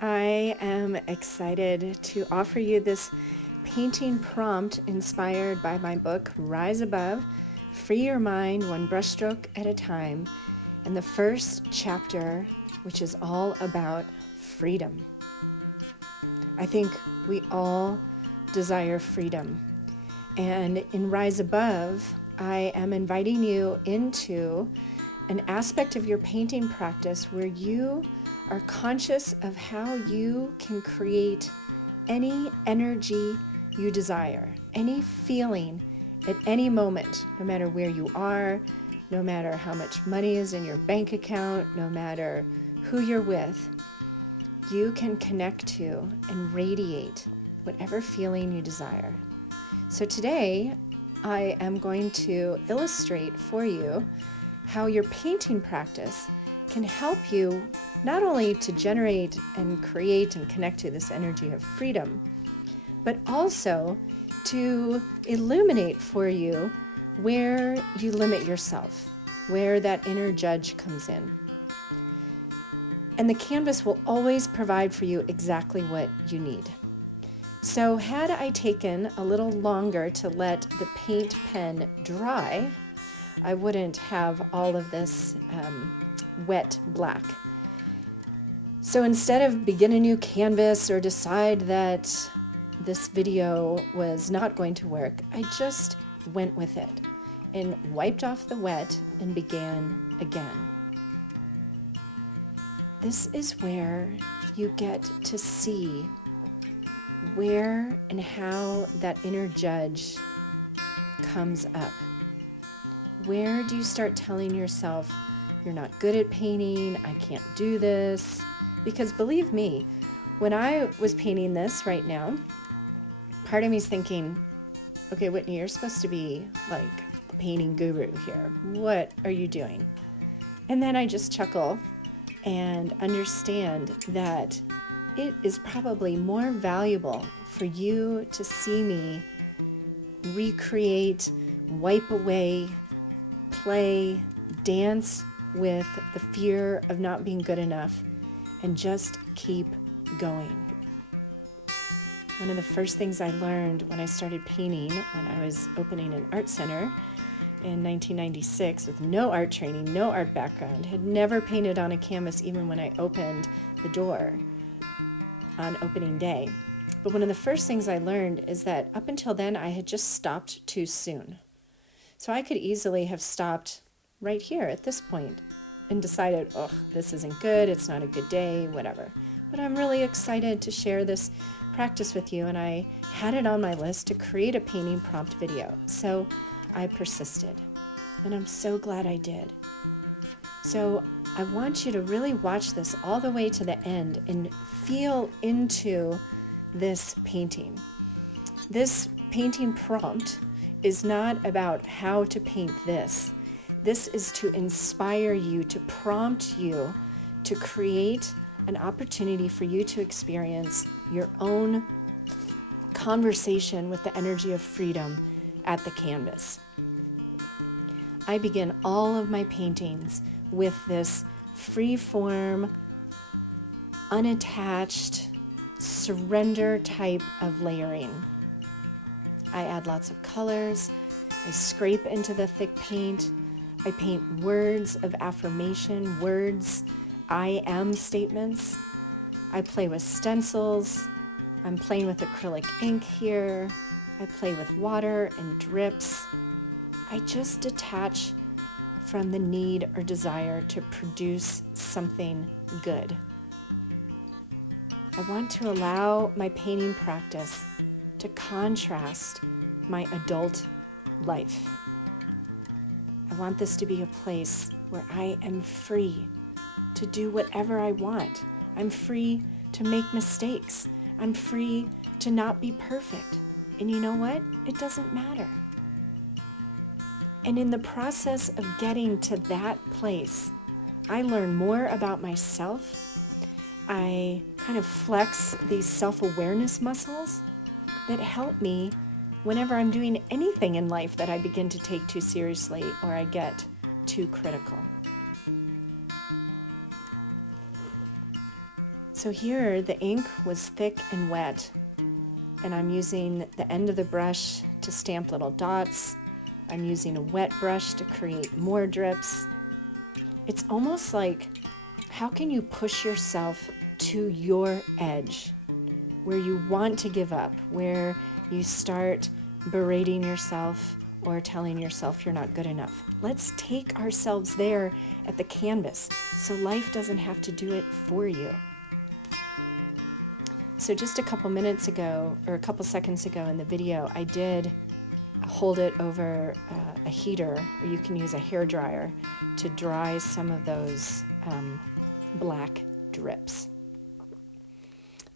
I am excited to offer you this painting prompt inspired by my book, Rise Above, Free Your Mind One Brushstroke at a Time, and the first chapter, which is all about freedom. I think we all desire freedom. And in Rise Above, I am inviting you into an aspect of your painting practice where you are conscious of how you can create any energy you desire, any feeling at any moment, no matter where you are, no matter how much money is in your bank account, no matter who you're with, you can connect to and radiate whatever feeling you desire. So today, I am going to illustrate for you how your painting practice can help you not only to generate and create and connect to this energy of freedom, but also to illuminate for you where you limit yourself, where that inner judge comes in. And the canvas will always provide for you exactly what you need. So had I taken a little longer to let the paint pen dry, I wouldn't have all of this wet black. So instead of begin a new canvas or decide that this video was not going to work, I just went with it and wiped off the wet and began again. This is where you get to see where and how that inner judge comes up. Where do you start telling yourself, you're not good at painting, I can't do this? Because believe me, when I was painting this right now, part of me is thinking, okay, Whitney, you're supposed to be like the painting guru here. What are you doing? And then I just chuckle and understand that it is probably more valuable for you to see me recreate, wipe away, play, dance with the fear of not being good enough, and just keep going. One of the first things I learned when I started painting, when I was opening an art center in 1996 with no art training, no art background, had never painted on a canvas even when I opened the door on opening day. But one of the first things I learned is that up until then, I had just stopped too soon. So I could easily have stopped right here at this point and decided, oh, this isn't good, it's not a good day, whatever. But I'm really excited to share this practice with you, and I had it on my list to create a painting prompt video. So I persisted, and I'm so glad I did. So I want you to really watch this all the way to the end and feel into this painting. This painting prompt is not about how to paint this. This is to inspire you, to prompt you to create an opportunity for you to experience your own conversation with the energy of freedom at the canvas. I begin all of my paintings with this free-form, unattached, surrender type of layering. I add lots of colors. I scrape into the thick paint. I paint words of affirmation, words, I am statements. I play with stencils. I'm playing with acrylic ink here. I play with water and drips. I just detach from the need or desire to produce something good. I want to allow my painting practice to contrast my adult life. I want this to be a place where I am free to do whatever I want. I'm free to make mistakes. I'm free to not be perfect. And you know what? It doesn't matter. And in the process of getting to that place, I learn more about myself. I kind of flex these self-awareness muscles that help me whenever I'm doing anything in life that I begin to take too seriously or I get too critical. So here the ink was thick and wet, and I'm using the end of the brush to stamp little dots. I'm using a wet brush to create more drips. It's almost like, how can you push yourself to your edge, where you want to give up, where you start berating yourself or telling yourself you're not good enough. Let's take ourselves there at the canvas so life doesn't have to do it for you. So just a couple minutes ago, or a couple seconds ago in the video, I did hold it over a heater, or you can use a hair dryer to dry some of those black drips.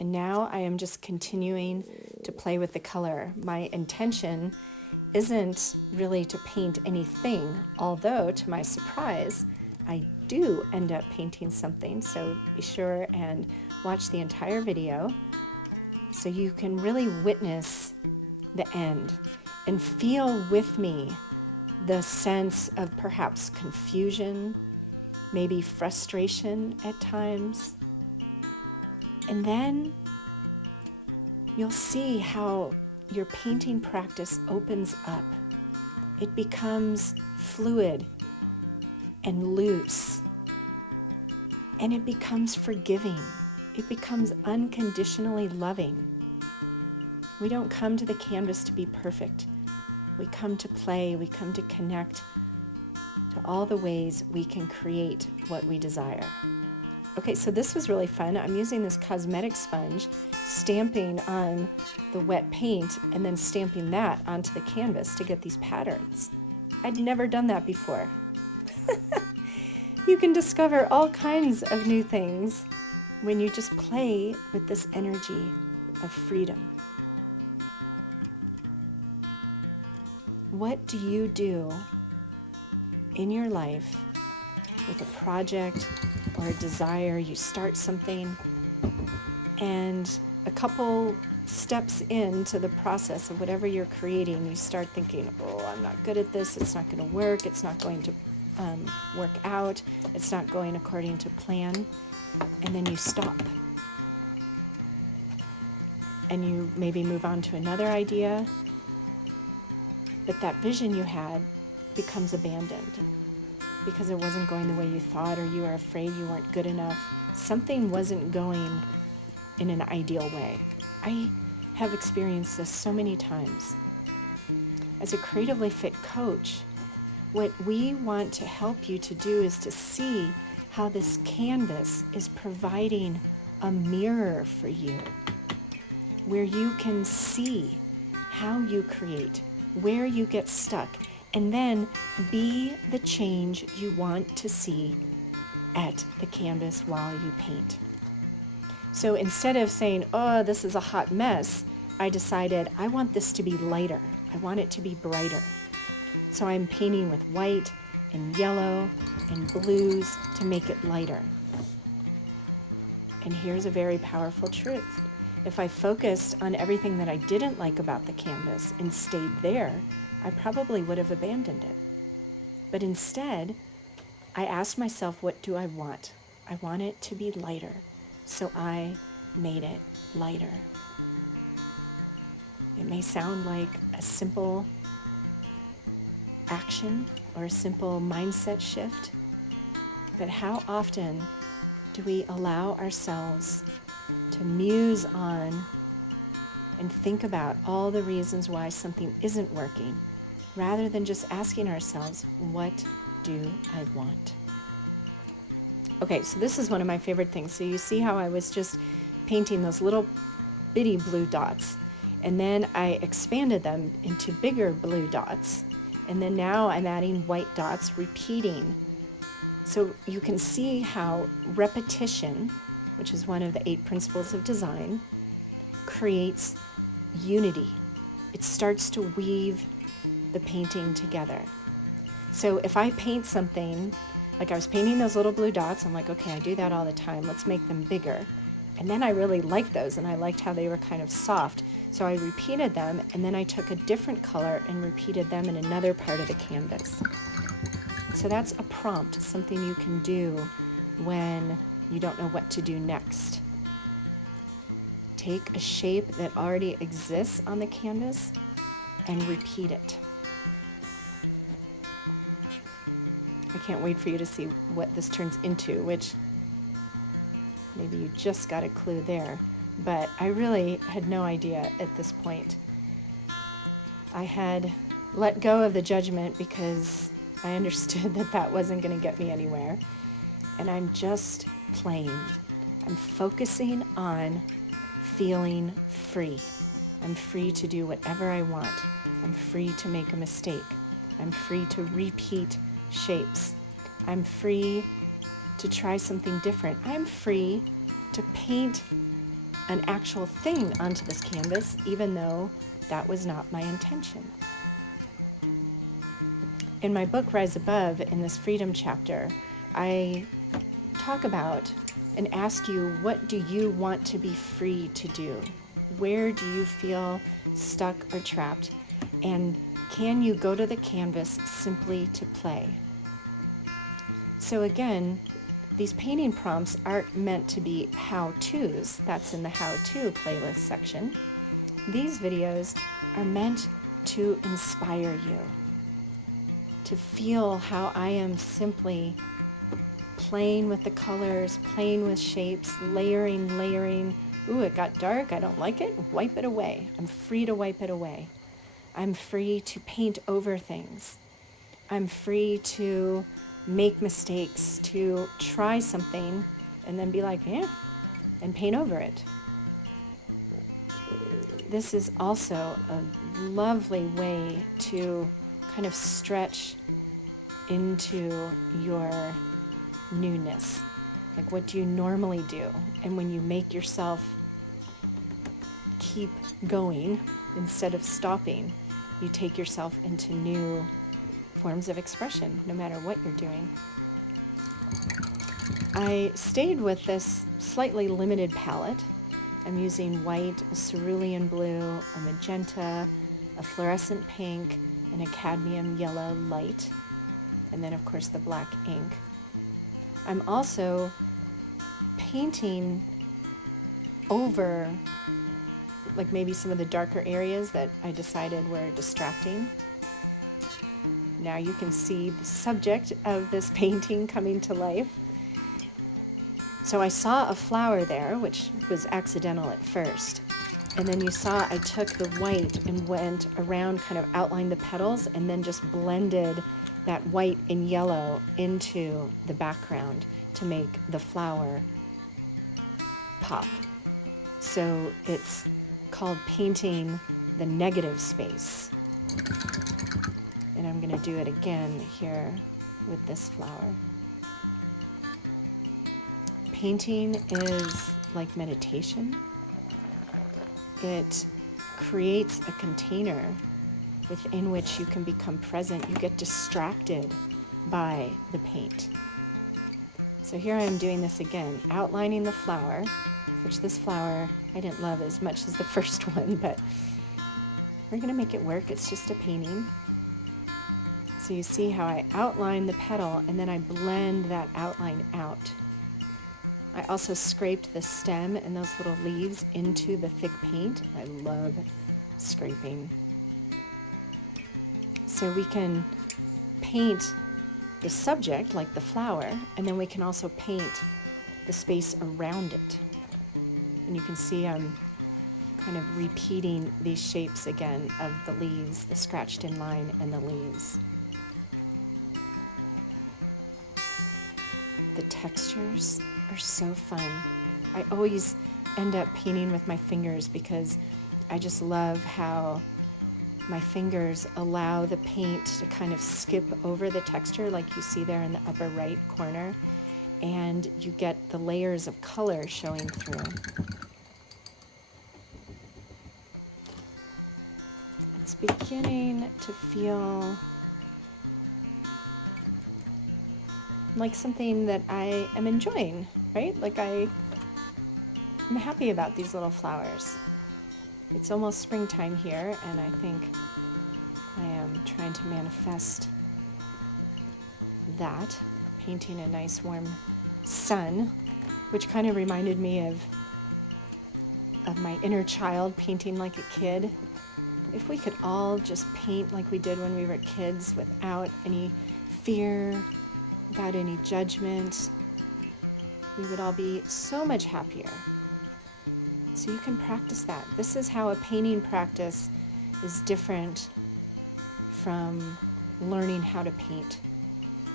And now I am just continuing to play with the color. My intention isn't really to paint anything, although to my surprise, I do end up painting something. So be sure and watch the entire video so you can really witness the end and feel with me the sense of perhaps confusion, maybe frustration at times. And then you'll see how your painting practice opens up. It becomes fluid and loose, and it becomes forgiving. It becomes unconditionally loving. We don't come to the canvas to be perfect. We come to play, we come to connect to all the ways we can create what we desire. Okay, so this was really fun. I'm using this cosmetic sponge, stamping on the wet paint, and then stamping that onto the canvas to get these patterns. I'd never done that before. You can discover all kinds of new things when you just play with this energy of freedom. What do you do in your life with a project or a desire? You start something, and a couple steps into the process of whatever you're creating, you start thinking, oh, I'm not good at this, it's not going to work, it's not going to work out, it's not going according to plan, and then you stop. And you maybe move on to another idea, but that vision you had becomes abandoned because it wasn't going the way you thought, or you were afraid you weren't good enough. Something wasn't going in an ideal way. I have experienced this so many times. As a creatively fit coach, what we want to help you to do is to see how this canvas is providing a mirror for you, where you can see how you create, where you get stuck, and then be the change you want to see at the canvas while you paint. So instead of saying, oh, this is a hot mess, I decided I want this to be lighter. I want it to be brighter. So I'm painting with white and yellow and blues to make it lighter. And here's a very powerful truth. If I focused on everything that I didn't like about the canvas and stayed there, I probably would have abandoned it. But instead, I asked myself, what do I want? I want it to be lighter. So I made it lighter. It may sound like a simple action or a simple mindset shift, but how often do we allow ourselves to muse on and think about all the reasons why something isn't working, rather than just asking ourselves, what do I want? Okay, so this is one of my favorite things. So you see how I was just painting those little bitty blue dots, and then I expanded them into bigger blue dots, and then now I'm adding white dots, repeating. So you can see how repetition, which is one of the 8 principles of design, creates unity. It starts to weave the painting together. So if I paint something, like I was painting those little blue dots, I'm like, okay, I do that all the time, let's make them bigger. And then I really liked those, and I liked how they were kind of soft. So I repeated them, and then I took a different color and repeated them in another part of the canvas. So that's a prompt, something you can do when you don't know what to do next. take a shape that already exists on the canvas and repeat it. I can't wait for you to see what this turns into, which maybe you just got a clue there, but I really had no idea at this point. I had let go of the judgment because I understood that that wasn't going to get me anywhere, and I'm just playing. I'm focusing on feeling free. I'm free to do whatever I want. I'm free to make a mistake. I'm free to repeat shapes. I'm free to try something different. I'm free to paint an actual thing onto this canvas, even though that was not my intention. In my book, Rise Above, in this freedom chapter, I talk about and ask you, what do you want to be free to do? Where do you feel stuck or trapped? And can you go to the canvas simply to play? So again, these painting prompts aren't meant to be how-tos. That's in the how-to playlist section. These videos are meant to inspire you, to feel how I am simply playing with the colors, playing with shapes, layering. Ooh, it got dark, I don't like it, wipe it away. I'm free to wipe it away. I'm free to paint over things. I'm free to make mistakes, to try something and then be like, yeah, and paint over it. This is also a lovely way to kind of stretch into your newness. Like, what do you normally do? And when you make yourself keep going instead of stopping, you take yourself into new forms of expression, no matter what you're doing. I stayed with this slightly limited palette. I'm using white, a cerulean blue, a magenta, a fluorescent pink, and a cadmium yellow light, and then of course the black ink. I'm also painting over like maybe some of the darker areas that I decided were distracting. Now you can see the subject of this painting coming to life. So I saw a flower there, which was accidental at first. And then you saw I took the white and went around, kind of outlined the petals, and then just blended that white and yellow into the background to make the flower pop. So it's called painting the negative space. And I'm going to do it again here with this flower. Painting is like meditation. It creates a container within which you can become present. You get distracted by the paint. So here I am doing this again, outlining the flower, which this flower I didn't love as much as the first one, but we're going to make it work. It's just a painting. So you see how I outline the petal and then I blend that outline out. I also scraped the stem and those little leaves into the thick paint. I love scraping. So we can paint the subject, like the flower, and then we can also paint the space around it. And you can see I'm kind of repeating these shapes again of the leaves, the scratched in line and the leaves. The textures are so fun. I always end up painting with my fingers because I just love how my fingers allow the paint to kind of skip over the texture, like you see there in the upper right corner, and you get the layers of color showing through. It's beginning to feel like something that I am enjoying, right? Like I'm happy about these little flowers. It's almost springtime here, and I think I am trying to manifest that, painting a nice warm sun, which kind of reminded me of of my inner child painting like a kid. If we could all just paint like we did when we were kids without any fear, without any judgment, we would all be so much happier. So you can practice that. This is how a painting practice is different from learning how to paint.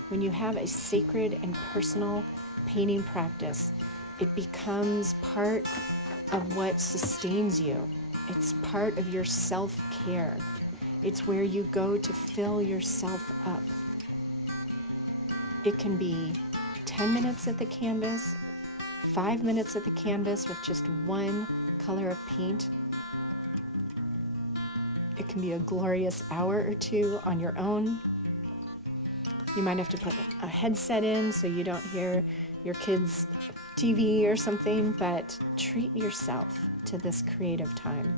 When you have a sacred and personal painting practice, it becomes part of what sustains you. It's part of your self-care. It's where you go to fill yourself up. It can be 10 minutes at the canvas, 5 minutes at the canvas with just one color of paint. It can be a glorious hour or two on your own. You might have to put a headset in so you don't hear your kids' TV or something, but treat yourself to this creative time.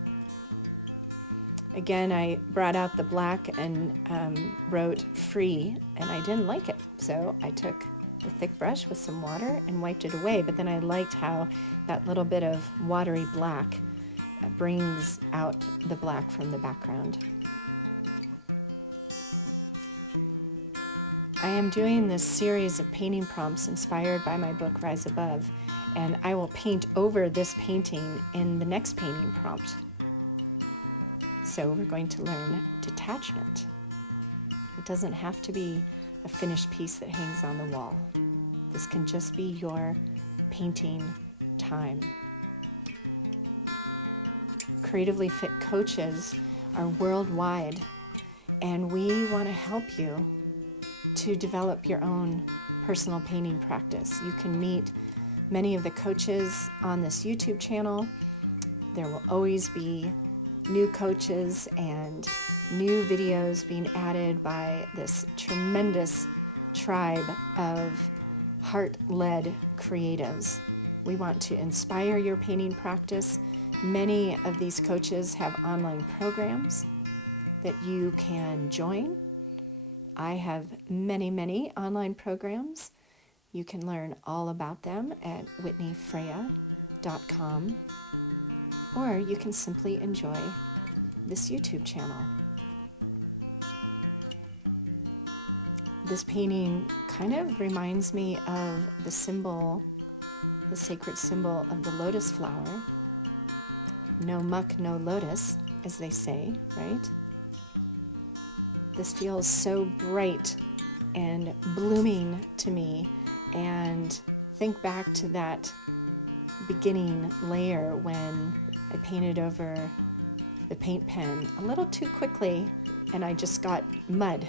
Again, I brought out the black and wrote free, and I didn't like it. So I took the thick brush with some water and wiped it away, but then I liked how that little bit of watery black brings out the black from the background. I am doing this series of painting prompts inspired by my book, Rise Above, and I will paint over this painting in the next painting prompt. So we're going to learn detachment. It doesn't have to be a finished piece that hangs on the wall. This can just be your painting time. Creatively Fit coaches are worldwide, and we want to help you to develop your own personal painting practice. You can meet many of the coaches on this YouTube channel. There will always be new coaches and new videos being added by this tremendous tribe of heart-led creatives. We want to inspire your painting practice. Many of these coaches have online programs that you can join. I have many online programs. You can learn all about them at whitneyfreya.com, or you can simply enjoy this YouTube channel. This painting kind of reminds me of the symbol, the sacred symbol of the lotus flower. No muck, no lotus, as they say, right? This feels so bright and blooming to me, and think back to that beginning layer when I painted over the paint pen a little too quickly and I just got mud.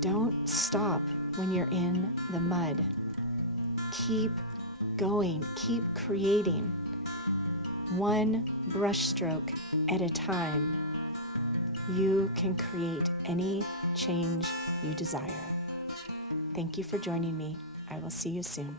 Don't stop when you're in the mud. Keep going, keep creating, one brushstroke at a time. You can create any change you desire. Thank you for joining me. I will see you soon.